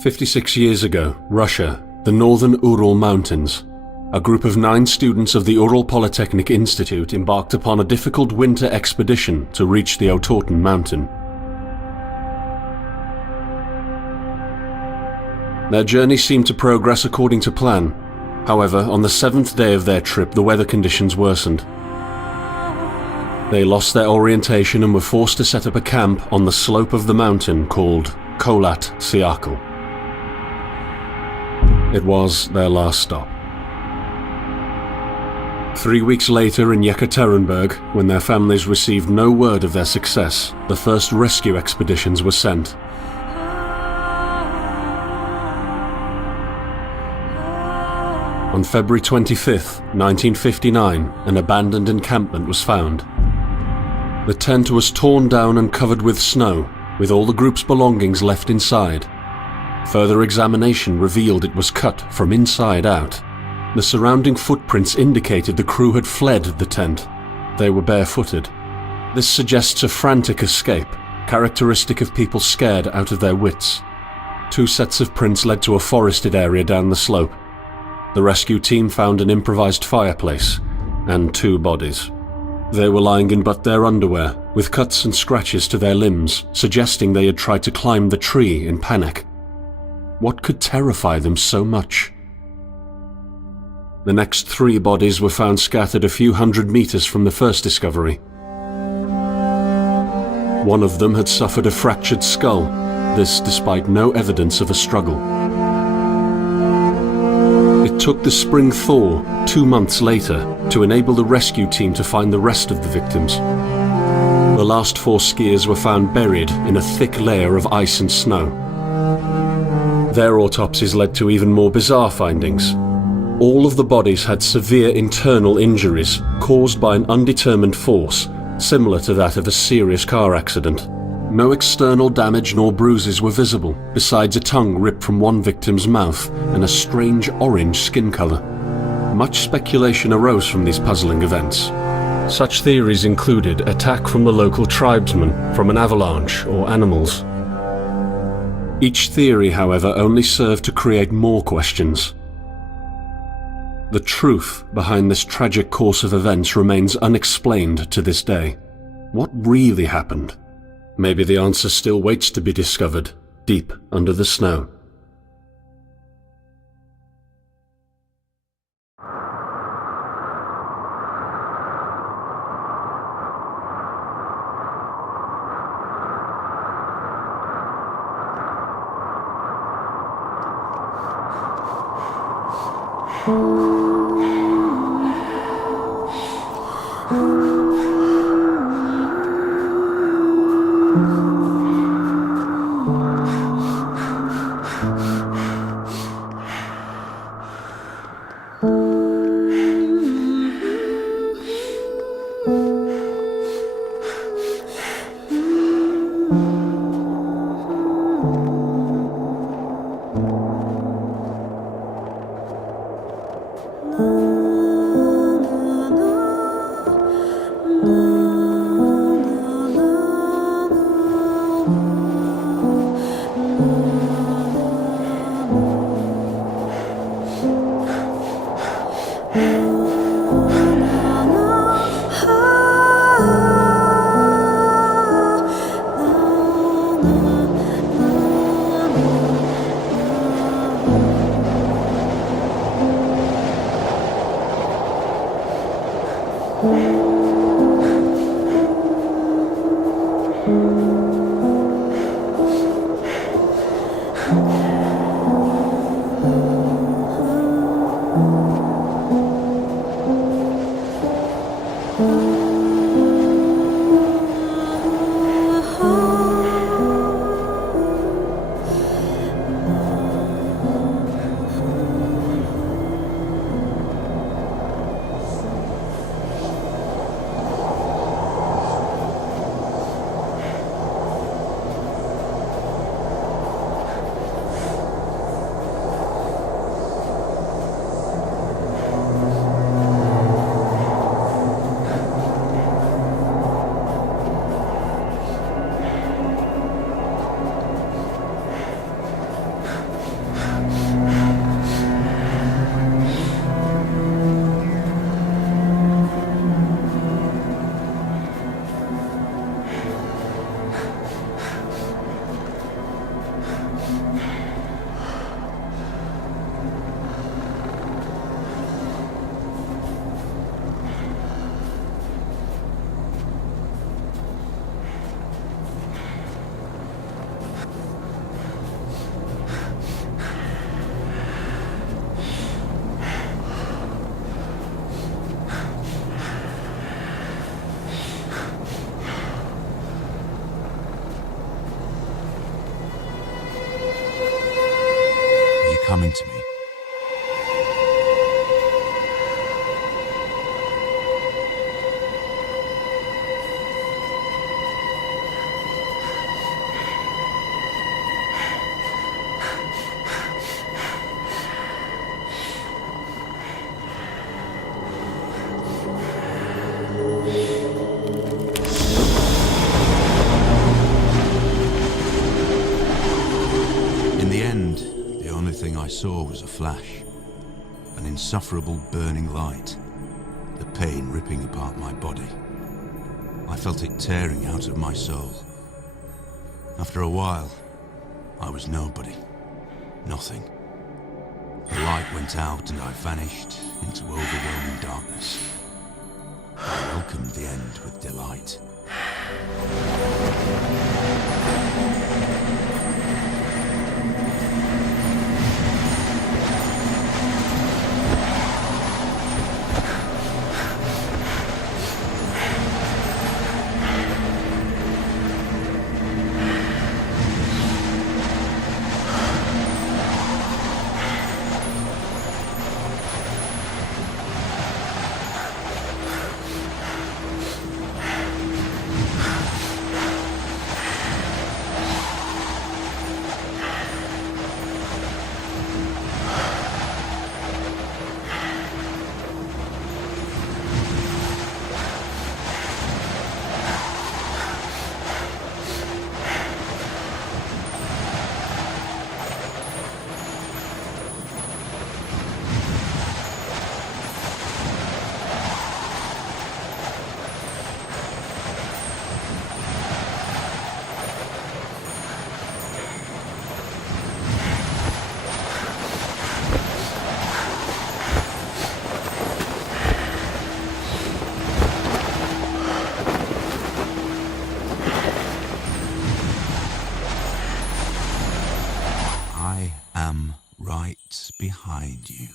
"56 years ago, Russia, the northern Ural Mountains. A group of 9 students of the Ural Polytechnic Institute embarked upon a difficult winter expedition to reach the Otorten mountain. Their journey seemed to progress according to plan. However, on the 7th day of their trip, the weather conditions worsened. They lost their orientation and were forced to set up a camp on the slope of the mountain called Kholat Siakal. It was their last stop. 3 weeks later in Yekaterinburg, when their families received no word of their success, the first rescue expeditions were sent. On February 25, 1959, an abandoned encampment was found. The tent was torn down and covered with snow, with all the group's belongings left inside. Further examination revealed it was cut from inside out. The surrounding footprints indicated the crew had fled the tent. They were barefooted. This suggests a frantic escape, characteristic of people scared out of their wits. 2 sets of prints led to a forested area down the slope. The rescue team found an improvised fireplace and 2 bodies. They were lying in but their underwear, with cuts and scratches to their limbs, suggesting they had tried to climb the tree in panic. What could terrify them so much? The next 3 bodies were found scattered a few hundred meters from the first discovery. One of them had suffered a fractured skull, this despite no evidence of a struggle. It took the spring thaw 2 months later to enable the rescue team to find the rest of the victims. The last 4 skiers were found buried in a thick layer of ice and snow. Their autopsies led to even more bizarre findings. All of the bodies had severe internal injuries caused by an undetermined force, similar to that of a serious car accident. No external damage nor bruises were visible, besides a tongue ripped from one victim's mouth and a strange orange skin color. Much speculation arose from these puzzling events. Such theories included attack from the local tribesmen, from an avalanche, or animals. Each theory, however, only served to create more questions. The truth behind this tragic course of events remains unexplained to this day. What really happened? Maybe the answer still waits to be discovered, deep under the snow. was a flash, an insufferable burning light, the pain ripping apart my body. I felt it tearing out of my soul. After a while, I was nobody, nothing. The light went out and I vanished into overwhelming darkness. I welcomed the end with delight. Behind you.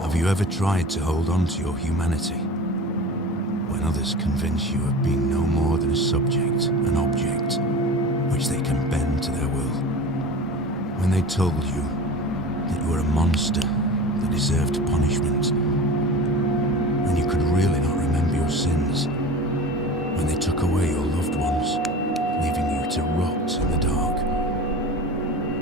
Have you ever tried to hold on to your humanity when others convince you of being no more than a subject, an object, which they can bend to their will? When they told you that you were a monster that deserved punishment, when you could really not remember your sins, when they took away your loved ones, leaving you to rot in the dark.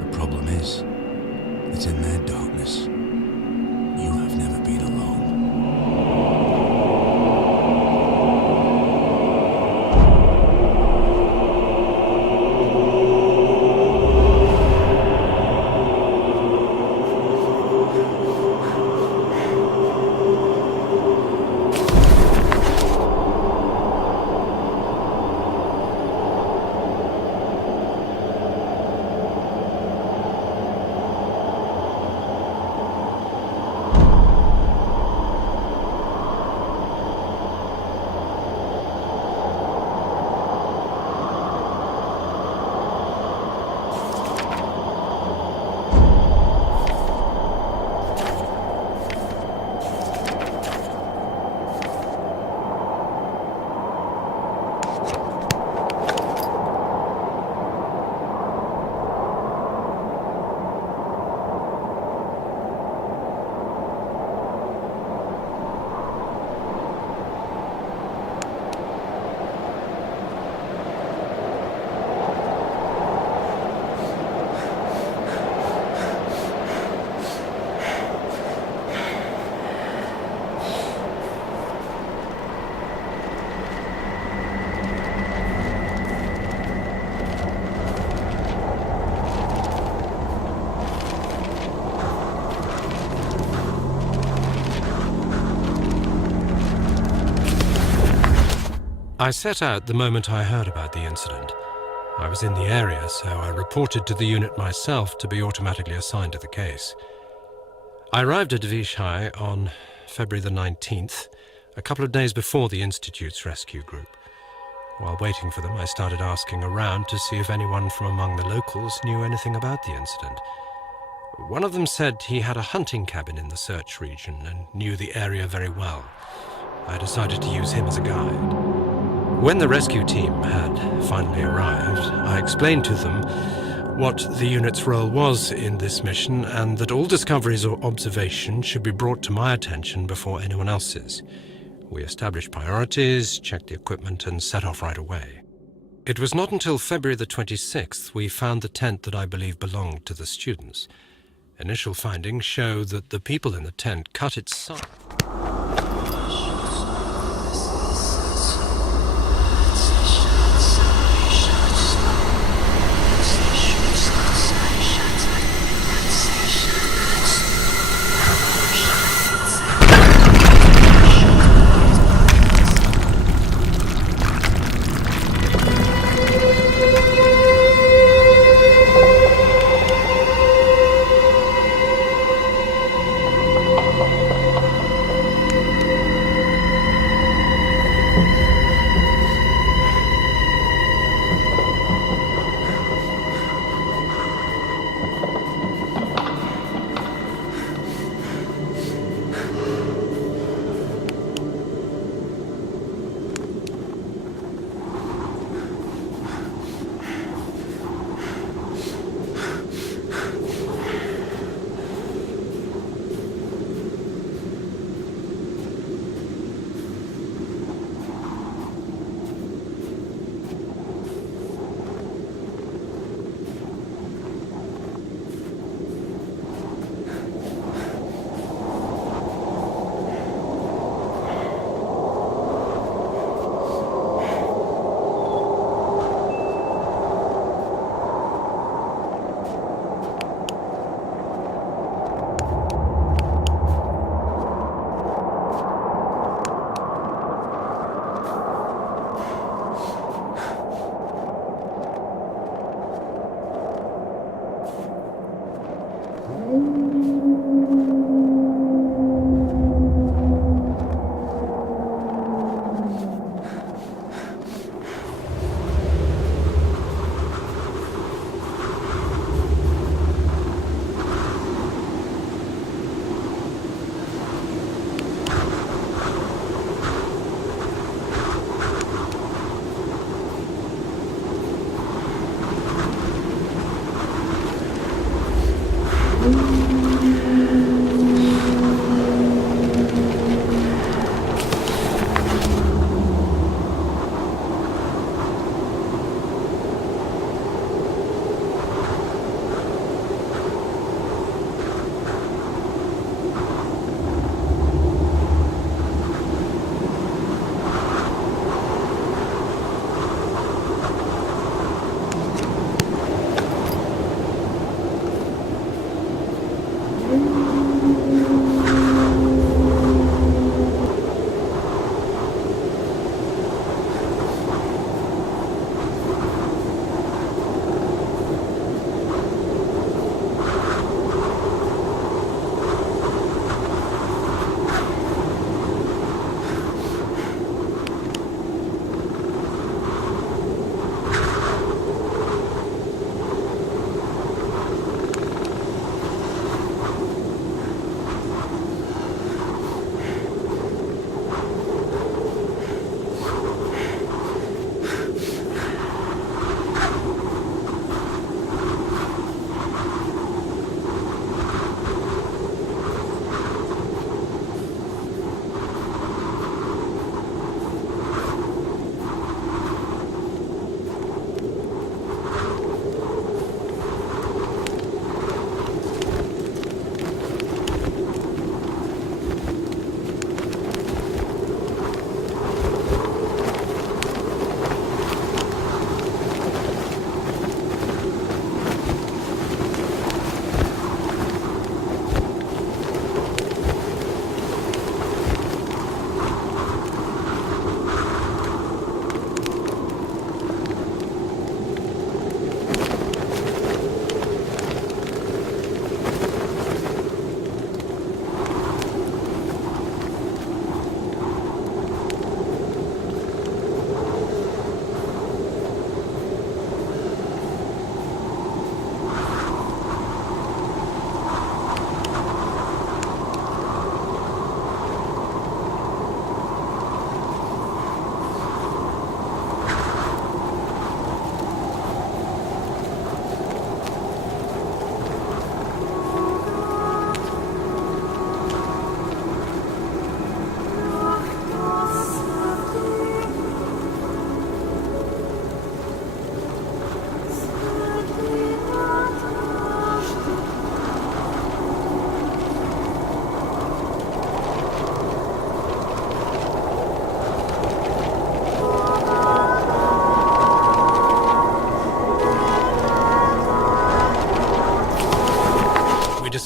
The problem is that in their darkness, you have never been alone. I set out the moment I heard about the incident. I was in the area, so I reported to the unit myself to be automatically assigned to the case. I arrived at Vishai on February the 19th, a couple of days before the Institute's rescue group. While waiting for them, I started asking around to see if anyone from among the locals knew anything about the incident. One of them said he had a hunting cabin in the search region and knew the area very well. I decided to use him as a guide. When the rescue team had finally arrived, I explained to them what the unit's role was in this mission and that all discoveries or observations should be brought to my attention before anyone else's. We established priorities, checked the equipment, and set off right away. It was not until February the 26th we found the tent that I believe belonged to the students. Initial findings show that the people in the tent cut its side.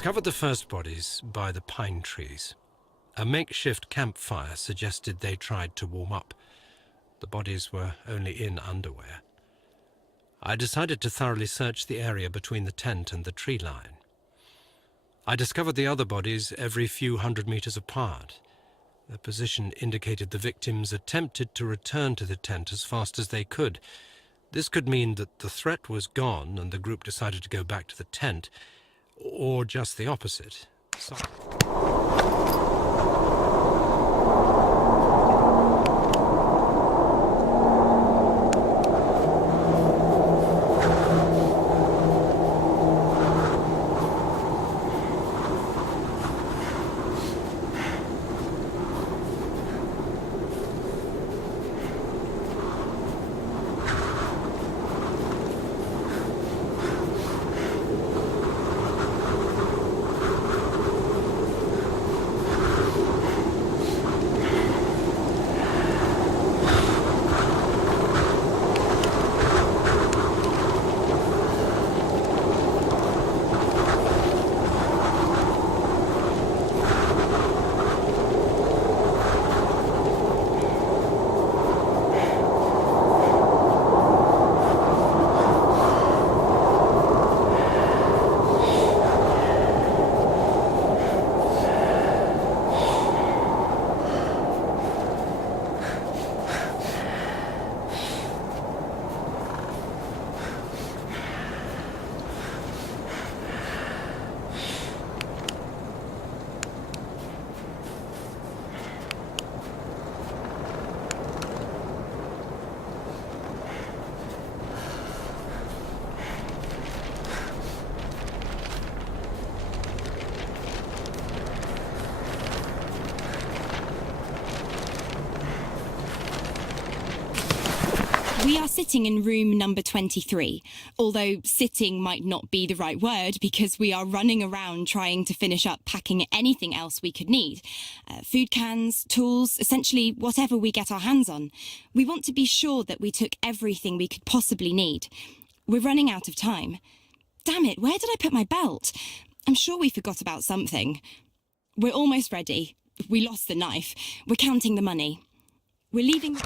discovered the first bodies by the pine trees. A makeshift campfire suggested they tried to warm up. The bodies were only in underwear. I decided to thoroughly search the area between the tent and the tree line. I discovered the other bodies every few hundred meters apart. Their position indicated the victims attempted to return to the tent as fast as they could. This could mean that the threat was gone and the group decided to go back to the tent, or just the opposite. We are sitting in room number 23, although sitting might not be the right word because we are running around trying to finish up packing anything else we could need. Food cans, tools, essentially whatever we get our hands on. We want to be sure that we took everything we could possibly need. We're running out of time. Damn it, where did I put my belt? I'm sure we forgot about something. We're almost ready. We lost the knife. We're counting the money. We're leaving...